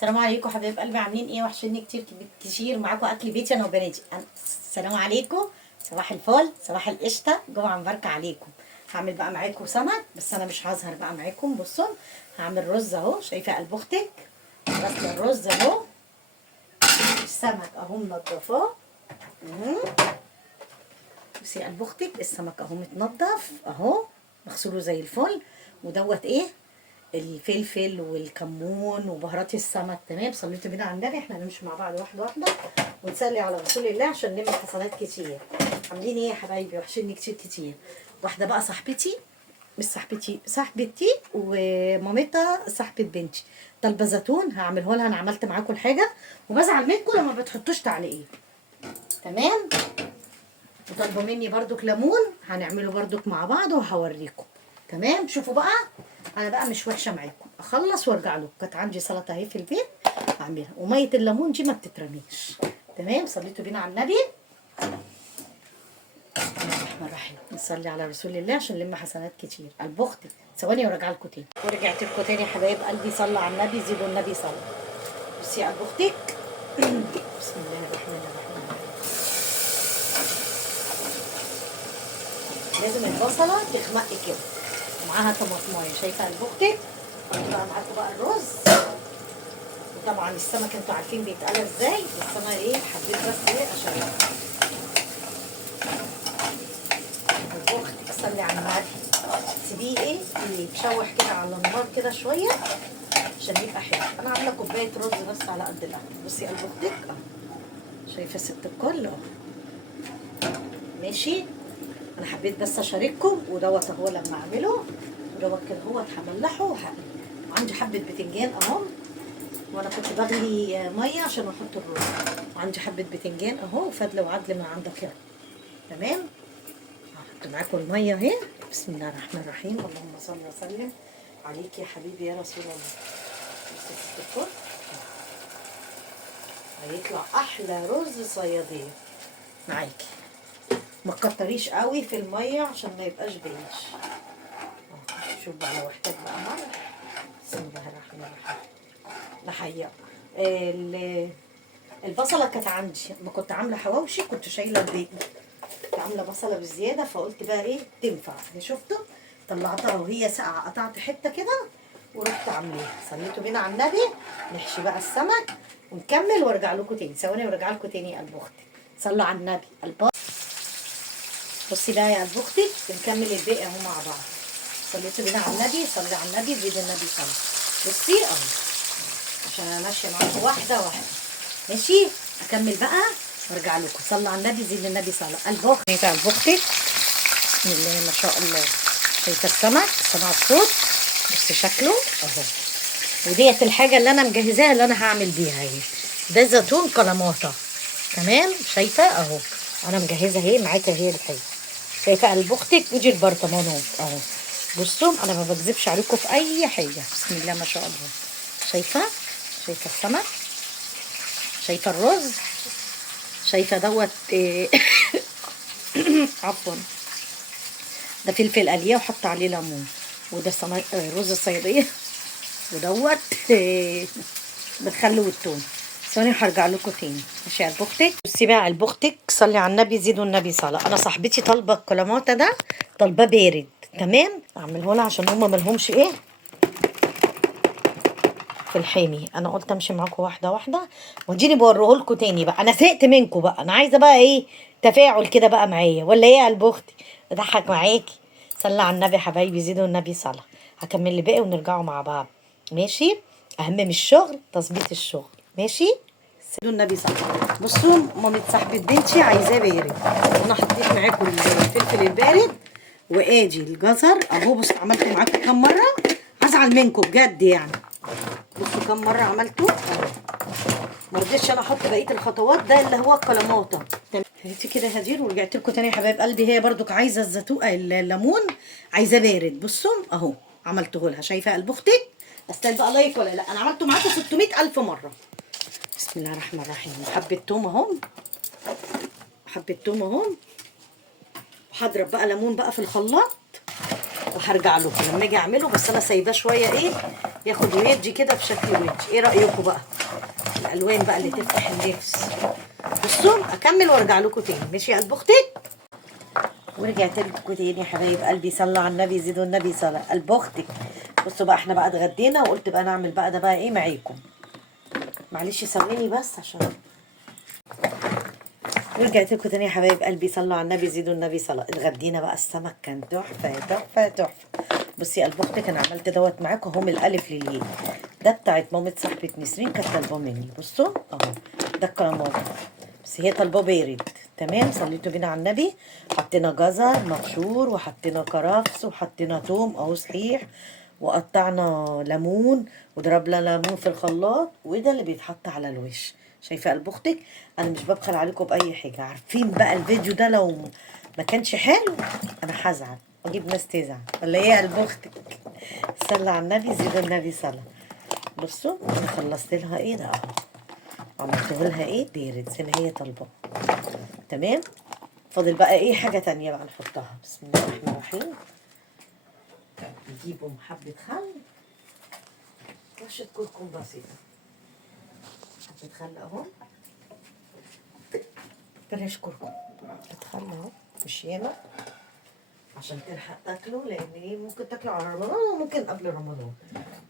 السلام عليكم حبايب قلبي، عاملين ايه؟ وحشني كتير كتير. معاكم اكل بيتي انا وبناتي. السلام عليكم، صباح الفل، صباح القشطه، جمعه مباركه عليكم. هعمل بقى معاكم سمك، بس انا مش هظهر بقى معاكم. بصوا هعمل رز اهو، شايفه قلب اختك غسله الرز اهو. السمك اهو منضفاه. بصي قلب اختك، السمك اهو متنضف اهو، مغسوله زي الفل. ودوت ايه؟ الفلفل والكمون وبهارات السمك. تمام، صليتوا بينا على النبي. احنا هنمشي مع بعض واحده واحده ونصلي على رسول الله عشان نعمل حسنات كتير. عاملين ايه يا حبايبي؟ وحشني كتير كتير. واحده بقى صاحبتي، مش صاحبتي ومامتها صاحبه بنتي، طالبه زيتون هعمله لها. انا عملت معاكم الحاجه وبزعل منكم لما بتحطوش تعليقين. تمام، وطالبه مني بردك ليمون هنعمله بردك مع بعض وهوريكم. تمام، شوفوا بقى انا بقى مش وحشه معاكم. اخلص وارجع لكم. كانت عندي سلطه اهي في البيت هعملها، وميه الليمون دي ما بتترميش. تمام، صليتوا بينا على النبي. الرحمن الرحيم، نصلي على رسول الله عشان نلم حسنات كتير. قلب اختي ثواني وراجع لكم تاني. ورجعت لكم تاني يا حبايب قلبي. صلى على النبي، زيدوا النبي صلى. بصي يا قلب اختك. بسم الله الرحمن الرحيم. لازم البصله تغمق كده ومعاها طماطمايه. شايفه قلب اختك. بقى معاكم بقى الرز، وطبعا السمك انتوا عارفين بيتقلى ازاي، بس انا ايه حبيت بس ايه اشرحها. قلب اختك صلي على النبي. سيبيه ايه يتشوح كده على النار كده شويه عشان يبقى حلو. انا عامله كوبايه رز بس على قد الاكل. بصي قلب اختك اهو، شايفه ست الكل اهو. ماشي، انا حبيت بس اشارككم. ودوت اهو لما اعمله ودوت كده هو هملحه وهقلي. وعندي حبه بتنجان اهو، وانا كنت بغلي ميه عشان احط الرز. وعندي حبه بتنجان اهو، فضل وعدل من عندك يلا. تمام، هحط معاكم الميه اهي. بسم الله الرحمن الرحيم. اللهم صل وسلم عليك يا حبيبي يا رسول الله. بصي هيطلع احلى رز صياديه معاكي. ما تكتريش قوي في الميه عشان ما يبقاش بيش. شوف بقى لو احتاج بقى ملح. بسم الله الرحمن الرحيم. الحقيقه البصله كانت عندي، ما كنت عامله حواوشي كنت شايله البيت، كنت عامله بصله بالزياده، فقلت بقى ايه تنفع. شفتوا طلعتها وهي ساقعه، قطعت حته كده ورحت عاملاها. صليتوا بينا على النبي. نحشي بقى السمك ونكمل وارجع لكم تاني. ثواني وارجع لكم تاني يا قلب اختي. صلوا على النبي. بصي بقى يا قلب اختي بنكمل الباقي اهو مع بعض. صليتوا بينا على النبي. صلي على النبي، زيد النبي صلي. بصي اهو عشان انا ماشيه معاكم واحده واحده. ماشي، اكمل بقى وارجع لكم. صلوا على النبي، زيد النبي صلى. قلب اختي، شايفه قلب اختي؟ بسم الله ما شاء الله. شايفه السمك؟ سمع الصوت؟ بصي شكله اهو. وديت الحاجه اللي انا مجهزاها اللي انا هعمل بيها اهي. ده زيتون كلاماتا. تمام، شايفه اهو انا مجهزه اهي معاكي اهي الحاجه. شايفه قلب اختك؟ ودي البرطمانات اهو. بصوا انا ما بكذبش عليكم في اي حاجه. بسم الله ما شاء الله. شايفه السمك، شايفه الرز، شايفه دوت إيه عفوا، ده فلفل اليه وحط عليه ليمون. وده رز الصياديه. ودوت بالخل والثوم. ثاني هرجع لكم تاني. ماشي يا قلب اختك. بصي بقى قلب اختك، صلي على النبي، زيدوا النبي صلاه. انا صاحبتي طالبه الكلاماتا ده، طالباه بارد. تمام، اعمله لها عشان هما مالهمش ايه في الحامي. انا قلت امشي معاكم واحده واحده واديني بوريه لكم تاني بقى. انا زهقت منكم بقى، انا عايزه بقى ايه تفاعل كده بقى معايا، ولا ايه يا قلب اختي؟ اضحك معاكي. صلي على النبي حبايبي، زيدوا النبي صلاه. هكمل اللي باقي ونرجعوا مع بعض. ماشي، اهم من الشغل تظبيط الشغل. ماشي، زيدوا النبي صلى. بصوا مامة صاحبه بنتي عايزاه بارد، وانا حطيت معاكم الفلفل البارد وادي الجزر اهو. بصوا عملت معاكم كام مره، هزعل منكم بجد يعني. بصوا كم مره عملته اهو. ما رضيتش انا احط بقيه الخطوات، ده اللي هو الكلاماتا. هاتي كده هدير. ورجعت لكم تاني يا حبايب قلبي. هي برضك عايزه الزيتون الليمون، عايزاه بارد. بصوا اهو عملته لها. شايفه قلب اختك؟ استاهل بقى لايك ولا لا؟ انا عملته معاكم 600,000 مره. بسم الله الرحمن الرحيم. حبه توم اهو، حبه توم اهو. وهضرب بقى ليمون بقى في الخلاط وهرجع لكم لما اجي اعمله. بس انا سايباه شويه ايه ياخد ويدي كده بشكل ويدي. ايه رايكم بقى؟ الالوان بقى اللي تفتح النفس. بصوا اكمل وارجع لكم تاني. ماشي يا قلب اختي؟ ورجعت لكم تاني يا حبايب قلبي. صلوا على النبي، زيدوا النبي صلاه. قلب اختك. بصوا بقى احنا بقى اتغدينا وقلت بقى نعمل بقى ده بقى ايه معاكم. معلش ثواني بس عشان. ورجعت لكم تاني يا حبايب قلبي. صلوا على النبي، زيدوا النبي صلاه. اتغدينا بقى، السمك كان تحفه تحفه تحفه. بصي يا قلب اختك انا عملت دوت معاكم اهو من الالف للياء. ده بتاعت مامة صاحبة نسرين كانت طالباه مني. بصوا اهو ده الكرامات، بس هي طالباه بارد. تمام. صليتوا بينا على النبي. حطينا جزر مبشور وحطينا كرفس وحطينا توم اهو صحيح، وقطعنا ليمون وضربنا ليمون في الخلاط، وده اللي بيتحط على الوش. شايفه قلب اختك؟ انا مش ببخل عليكم باي حاجه. عارفين بقى الفيديو ده لو ما كانش حلو انا هزعل واجيب ناس تزعل، ولا ايه يا قلب اختك؟ صلى على النبي، زيد النبي صلى. بصوا انا خلصت لها ايه ده اهو، عملته لها ايه بارد زي ما هي طالبه. تمام. فاضل بقى ايه حاجه تانية بقى نحطها. بسم الله الرحمن الرحيم. نجيبهم حبه خل، رشه كركم بسيطه، حبه خل اهو، بلاش كركم، حبه خل اهو مش ياما عشان تلحق تاكلوا، لان ايه ممكن تاكلوا على رمضان وممكن قبل رمضان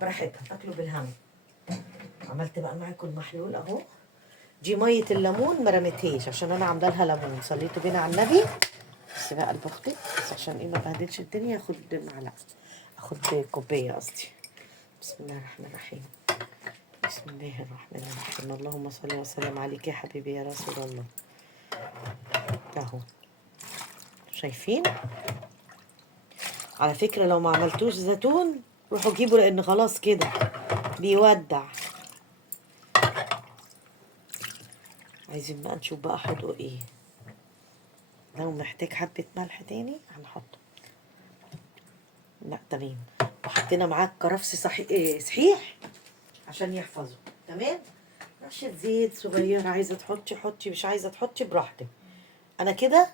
براحتها، تاكلوا بالهم. عملت بقى معاكم المحلول اهو. دي ميه الليمون ما رميتهاش عشان انا عامله لها ليمون. صليتوا بينا على النبي. بس بقى قلب اختي بس عشان ايه ما بهدلش الدنيا. اخد معلقه، اخد كوبايه قصدي. بسم الله الرحمن الرحيم. بسم الله الرحمن الرحيم. اللهم صل وسلم عليك يا حبيبي يا رسول الله. اهو شايفين؟ على فكره لو ما عملتوش زيتون روحوا جيبوا، لان خلاص كده بيودع. عايزين بقى نشوف بقى احطه ايه. لو محتاج حبه ملح تاني هنحطه. لا تمام. وحطينا معاه كرفس صحيح عشان يحفظه. تمام. رشه زيت صغيره، عايزه تحطي حطي، مش عايزه تحطي براحتك. انا كده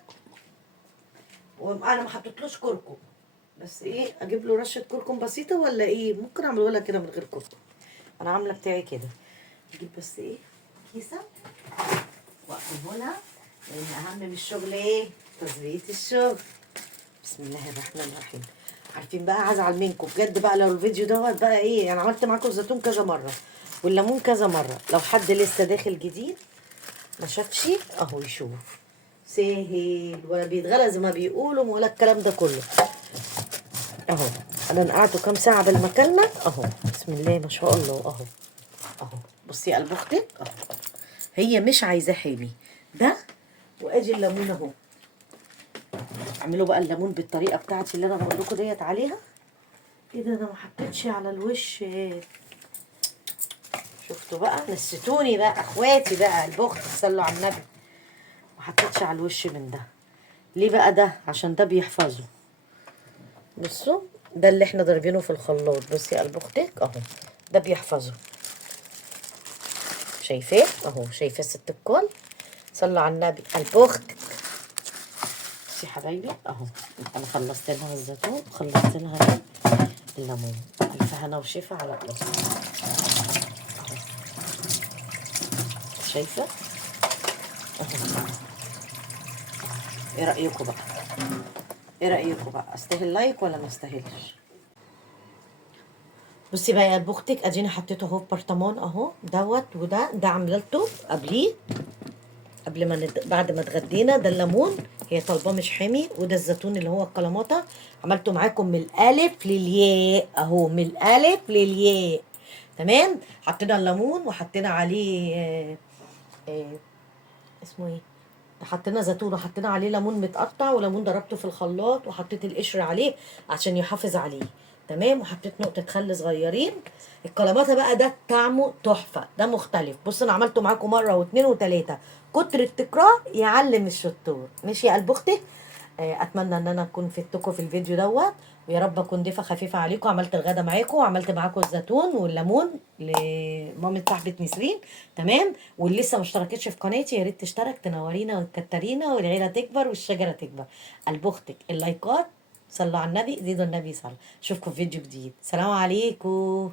وانا ما حطيتلوش كركم، بس ايه اجيب له رشه كركم بسيطه ولا ايه؟ ممكن اعمله لها كده من غير كركم. انا عامله بتاعي كده. اجيب بس ايه كيسه واقفله لها، لان اهم من الشغل ايه؟ تظبيط الشغل. بسم الله الرحمن الرحيم. عارفين بقى هزعل منكم بجد بقى لو الفيديو دوت بقى ايه. يعني عملت معاكم الزيتون كذا مره والليمون كذا مره. لو حد لسه داخل جديد ما شافش اهو يشوف. سهل ولا بيتغلى زي ما بيقولوا ولا الكلام ده كله. اهو انا نقعته كام ساعه بالمكالمه اهو. بسم الله ما شاء الله اهو. اهو بصي يا قلب اختك اهو. هي مش عايزاه حامي ده. وادي الليمون اهو. اعملوا بقى الليمون بالطريقه بتاعتي اللي انا بقول لكم ديت عليها. ايه ده انا ما حطيتش على الوش. شفتوا بقى؟ نسيتوني بقى اخواتي بقى البخت. صلوا على النبي. ما حطيتش على الوش من ده. ليه بقى ده؟ عشان ده بيحفظه. بصوا ده اللي احنا ضاربينه في الخلاط. بصي يا قلب اختك اهو ده بيحفظه. شايفاه اهو؟ شايفاه ست الكل؟ صلوا على النبي. قلب اختك. بصي يا حبايبي اهو. انا خلصت لها الزيتون وخلصت لها الليمون. الف هنا وشفا على طول. شايفه اهو. ايه رايكم بقى؟ ايه رايكم بقى؟ استاهل لايك ولا ما استاهلش؟ بصي بقى يا قلب اختك اديني حطيته اهو في برطمان اهو دوت. وده عملته قبليه قبل ما بعد ما اتغدينا. ده الليمون هي طالباه مش حامي. وده الزيتون اللي هو الكلاماتا. عملته معاكم من الالف للياء اهو، من الالف للياء. تمام. حطينا الليمون وحطينا عليه آه اسمه ايه، حطينا زيتون وحطينا عليه ليمون متقطع وليمون ضربته في الخلاط وحطيت القشر عليه عشان يحافظ عليه. تمام. وحطيت نقطة خل صغيرين. الكلاماتا بقى ده طعمه تحفة، ده مختلف. بص انا عملته معاكم مرة واثنين وثلاثة. كتر التكرار يعلم الشطور. ماشي يا قلب اختي؟ اتمنى ان انا اكون فدتكم في الفيديو دوت، ويا رب اكون ضيفه خفيفه عليكم. عملت الغدا معاكم وعملت معاكم الزيتون والليمون لمامة صاحبه نسرين. تمام. واللي لسه ما اشتركتش في قناتي يا ريت تشترك، تنورينا وتكترينا والعيله تكبر والشجره تكبر. قلب اختك اللايكات. صلوا على النبي، زيدوا النبي صلى. اشوفكم في فيديو جديد. سلام عليكم.